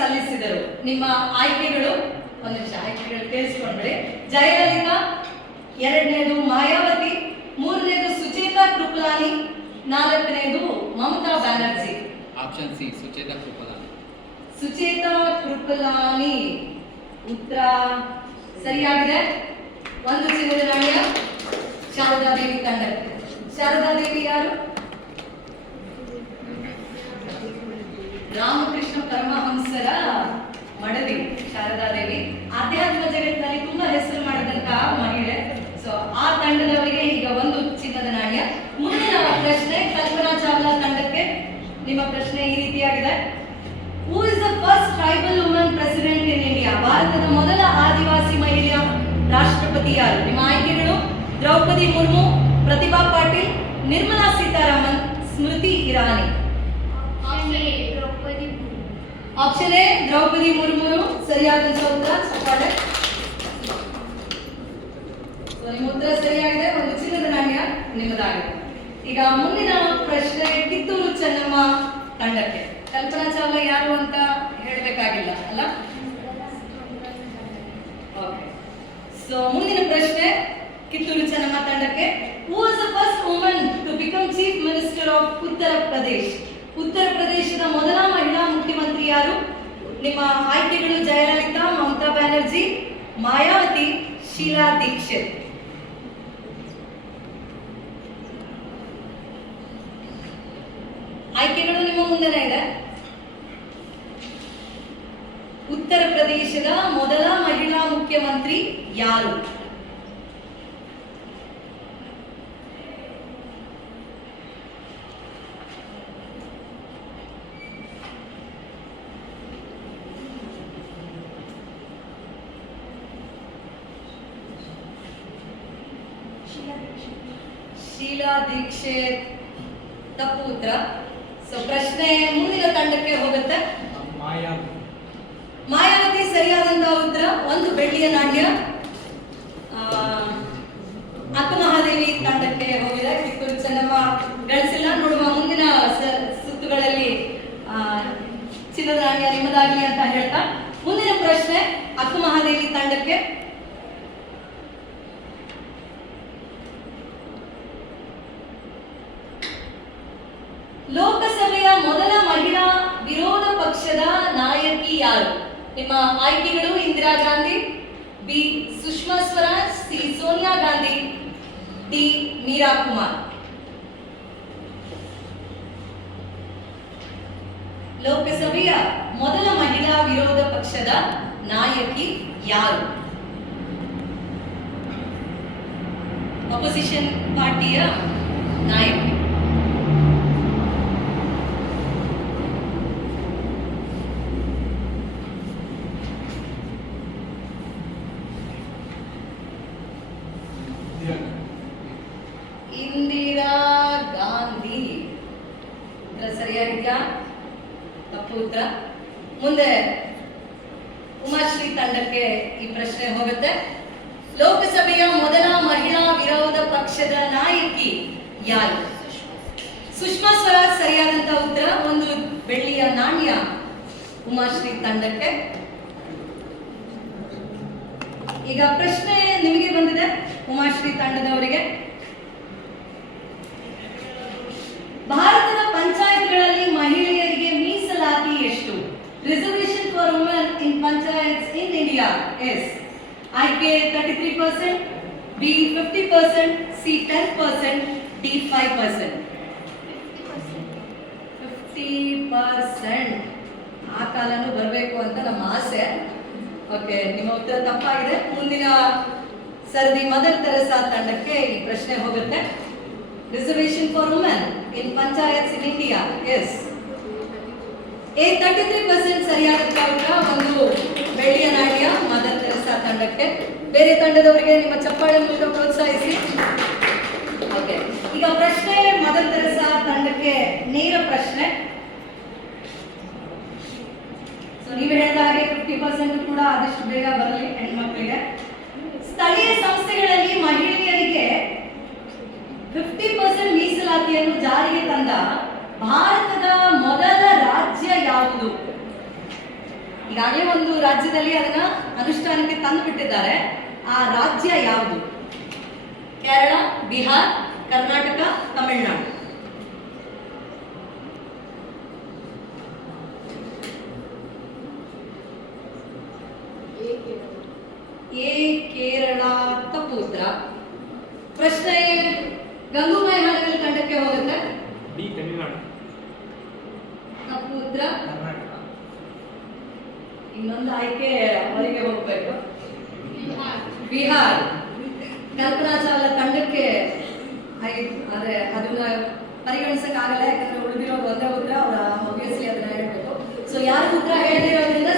ಸಲ್ಲಿಸಿದರು. ನಿಮ್ಮ ಆಯ್ಕೆಗಳು ಒಂದು ನಿಮಿಷ, ಆಯ್ಕೆಗಳು ಕೇಳಿಸ್ಕೊಂಡ್ರೆ ಜಯಲಲಿತಾ, ಎರಡನೇದು ಮಾಯಾವತಿ, ಮೂರನೇದು ಸುಚೇತಾ ಕೃಪಲಾನಿ, ನಾಲ್ಕನೇದು ಮಮತಾ ಬ್ಯಾನರ್ಜಿ. Option C Sucheta Kripalani. ಸುಚೇತಾ ಕೃಪಲಾನಿ ಉತ್ತರ ಸರಿಯಾಗಿದೆ. ಒಂದು ಚಿನ್ನದ ನಾಣ್ಯ ಶಾರದಾದೇವಿ ತಂಡಕ್ಕೆ. ಶಾರದಾದೇವಿ ಯಾರು? ರಾಮಕೃಷ್ಣ ಪರಮಹಂಸರ ಮಡದಿ ಶಾರದಾದೇವಿ. ಆಧ್ಯಾತ್ಮ ಜಗತ್ತಿನಲ್ಲಿ ತುಂಬಾ ಹೆಸರು ಮಾಡಿದಂತಹ ಮಹಿಳೆ. ಸೊ ಆ ತಂಡದವರಿಗೆ ಈಗ ಒಂದು ಚಿನ್ನದ ನಾಣ್ಯ. ಮುಂದಿನ ಪ್ರಶ್ನೆ ಕಲ್ಪನಾ ಚಾವ್ಲಾ ತಂಡಕ್ಕೆ. ನಿಮ್ಮ ಪ್ರಶ್ನೆ ಈ ರೀತಿಯಾಗಿದೆ. Who is the first tribal woman president in India? ಭಾರತದ ಮೊದಲ ಆದಿವಾಸಿ ಮಹಿಳೆಯ ರಾಷ್ಟ್ರಪತಿ ಯಾರು? ನಿಮ್ಮ ಆಯ್ಕೆಗಳು ದ್ರೌಪದಿ ಮುರ್ಮು, ಪ್ರತಿಭಾ ಪಾಟೀಲ್, ನಿರ್ಮಲಾ ಸೀತಾರಾಮನ್, ಸ್ಮೃತಿ ಇರಾನಿ. ಆಪ್ಷನ್ ಎ ದ್ರೌಪದಿ ಮುರ್ಮು ಸರಿಯಾದಂತಹ ಉತ್ತರ. ಚಪ್ಪಾಳೆ. ನಿಮ್ಮ ಉತ್ತರ ಸರಿಯಾಗಿದೆ. ಒಂದು ಚಿನ್ನದ ನಾಣ್ಯ ನಿಮ್ಮದಾಗಿದೆ. ಈಗ ಮುಂದಿನ ಪ್ರಶ್ನೆ ಕಿತ್ತೂರು ಚೆನ್ನಮ್ಮ ತಂಡಕ್ಕೆ. ಕಲ್ಪನಾ ಚಾವ್ಲಾ ಯಾರು ಅಂತ ಹೇಳಬೇಕಾಗಿಲ್ಲ ಅಲ್ಲ? ಓಕೆ. ಸೊ ಮುಂದಿನ ಪ್ರಶ್ನೆ ಕಿತ್ತೂರು ಚೆನ್ನಮ್ಮ ತಂಡಕ್ಕೆ. Who was the first woman to become chief minister of Uttar Pradesh? ಉತ್ತರ ಪ್ರದೇಶದ ಮೊದಲ ಮಹಿಳಾ ಮುಖ್ಯಮಂತ್ರಿ ಯಾರು? ನಿಮ್ಮ ಆಯ್ಕೆಗಳು ಜಯಲಲಿತಾ, ಮಮತಾ ಬ್ಯಾನರ್ಜಿ, ಮಾಯಾವತಿ, ಶೀಲಾ ದೀಕ್ಷಿತ್. ಆಯ್ಕೆಗಳು ನಿಮ್ಮ ಮುಂದೆನೇ ಇದೆ. ಉತ್ತರ ಪ್ರದೇಶದ ಮೊದಲ ಮಹಿಳಾ ಮುಖ್ಯಮಂತ್ರಿ ಯಾರು? ಶೀಲಾ ದೀಕ್ಷಿತ್ ತಪ್ಪು ಉತ್ತರ. ಸೊ ಪ್ರಶ್ನೆ ಮುಂದಿನ ತಂಡಕ್ಕೆ ಹೋಗುತ್ತೆ. ಮಾಯಾವತಿ ಸರಿಯಾದಂತಹ ಉತ್ತರ. ಒಂದು ಬೆಳ್ಳಿಯ ನಾಣ್ಯ ಅಕ್ಕ ಮಹಾದೇವಿ ತಂಡಕ್ಕೆ ಹೋಗಿದೆ. ಕಿತ್ತೂರು ಚೆನ್ನಮ್ಮ ಗಳಿಸಿಲ್ಲ. ನೋಡುವ ಮುಂದಿನ ಸುತ್ತುಗಳಲ್ಲಿ ಚಿನ್ನದ ನಾಣ್ಯ ನಿಮ್ಮದಾಗಲಿ ಅಂತ ಹೇಳ್ತಾ ಮುಂದಿನ ಪ್ರಶ್ನೆ ಅಕ್ಕ ಮಹಾದೇವಿ ತಂಡಕ್ಕೆ. ಲೋಕಸಭೆಯ ಮೊದಲ ಮಹಿಳಾ ವಿರೋಧ ಪಕ್ಷದ ನಾಯಕಿ ಯಾರು? ನಿಮ್ಮ ಆಯ್ಕೆಗಳು Indira Gandhi, B Sushma Swaraj, C Sonia Gandhi, D Meera Kumar. ಲೋಕಸಭೆಯ ಮೊದಲ ಮಹಿಳಾ ವಿರೋಧ ಪಕ್ಷದ ನಾಯಕಿ ಯಾರು? ಅಪೋಸಿಷನ್ ಪಾರ್ಟಿಯ ನಾಯಕಿ. ಇಂದಿರಾ ಗಾಂಧಿ. ಉತ್ತರ ಸರಿಯಾಗಿದ್ಯಾ? ತಪ್ಪು ಉತ್ತರ. ಮುಂದೆ ಉಮಾಶ್ರೀ ತಂಡಕ್ಕೆ ಈ ಪ್ರಶ್ನೆ ಹೋಗುತ್ತೆ. ಲೋಕಸಭೆಯ ಮೊದಲ ಮಹಿಳಾ ವಿರೋಧ ಪಕ್ಷದ ನಾಯಕಿ ಯಾರು? ಸುಷ್ಮಾ ಸ್ವರಾಜ್ ಸರಿಯಾದಂತಹ ಉತ್ತರ. ಒಂದು ಬೆಳ್ಳಿಯ ನಾಣ್ಯ ಉಮಾಶ್ರೀ ತಂಡಕ್ಕೆ. ಈಗ ಪ್ರಶ್ನೆ ನಿಮಗೆ ಬಂದಿದೆ ಉಮಾಶ್ರೀ ತಂಡದವರಿಗೆ. ಭಾರತದ ಪಂಚಾಯತ್ಗಳಲ್ಲಿ ಮಹಿಳೆಯರಿಗೆ ಮೀಸಲಾತಿ ಎಷ್ಟು? Reservation for women in panchayats in India is. ಆಯ್ಕೆ 33%, ಬಿ 50%, ಸಿ 10%, ಡಿ 5%. 50%. ಆ ಕಾಲನೂ ಬರಬೇಕು ಅಂತ ನಮ್ಮ ಆಸೆ. ಓಕೆ, ನಿಮ್ಮ ಉತ್ತರ ತಪ್ಪಾಗಿದೆ. ಮುಂದಿನ ಸರದಿ ಮದರ್ ತೆರೆಸಾ ತಂಡಕ್ಕೆ ಈ ಪ್ರಶ್ನೆ ಹೋಗುತ್ತೆ. Reservation for women in panchayats in India is. A 33% ಸರಿಯಾದ ಉತ್ತರ. ಒಂದು ಬೆಳ್ಳಿಯ ನಾಣ್ಯ ಮದರ್ ತೆರೆಸಾ ತಂಡಕ್ಕೆ. ಬೇರೆ ತಂಡದವರಿಗೆ ನಿಮ್ಮ ಚಪ್ಪಾಳೆ ಮೂಲಕ ಪ್ರೋತ್ಸಾಹಿಸಿ. ಓಕೆ, ಈಗ ಪ್ರಶ್ನೆ ಮದರ್ ತೆರೆಸಾ ತಂಡಕ್ಕೆ ನೇರ ಪ್ರಶ್ನೆ. ಸೊ ನೀವು ಹೇಳಿದ ಹಾಗೆ 50% ಕೂಡ ಆದಷ್ಟು ಬೇಗ ಬರಲಿ ಹೆಣ್ಮಕ್ಳಿಗೆ. ಸ್ಥಳೀಯ ಸಂಸ್ಥೆಗಳಲ್ಲಿ ಮಹಿಳೆಯರಿಗೆ 50% ಮೀಸಲಾತಿಯನ್ನು ಜಾರಿಗೆ ತಂದ ಭಾರತದ ಮೊದಲ ರಾಜ್ಯ ಯಾವುದು? ಈಗಾಗಲೇ ಒಂದು ರಾಜ್ಯದಲ್ಲಿ ಅದನ್ನ ಅನುಷ್ಠಾನಕ್ಕೆ ತಂದು ಬಿಟ್ಟಿದ್ದಾರೆ. ಆ ರಾಜ್ಯ ಯಾವುದು? ಕೇರಳ, ಬಿಹಾರ್, ಕರ್ನಾಟಕ, ತಮಿಳುನಾಡು. ಎ ಕೇರಳ ತಪ್ಪು ಉತ್ತರ. ಪ್ರಶ್ನೆ ಗಂಗೂಬಾಯಿ ಹಾನಗಲ್ ತಂಡಕ್ಕೆ ಹೋಗುತ್ತೆ. ಡಿ ತಮಿಳುನಾಡು. ತಪ್ಪು ಉತ್ತರ. ಕರ್ನಾಟಕ. ಇನ್ನೊಂದು ಆಯ್ಕೆ ಅವರಿಗೆ ಹೋಗ್ಬೇಕು. ಬಿಹಾರ್. ಕಲ್ಪನಾ ಚಾವ್ಲಾ ತಂಡಕ್ಕೆ ಆದ್ರೆ ಅದನ್ನ ಪರಿಗಣಿಸಕ್ಕಾಗಲ್ಲ, ಯಾಕಂದ್ರೆ ಉಳಿದಿರೋದು ಒಂದೇ ಉತ್ತರ. ಅವ್ರ ಆಬ್ವಿಯಸ್ಲಿ ಅದನ್ನ ಹೇಳ್ಬೇಕು. ಸೊ ಯಾರು ಉತ್ತರ ಹೇಳದಿರೋದ್ರಿಂದ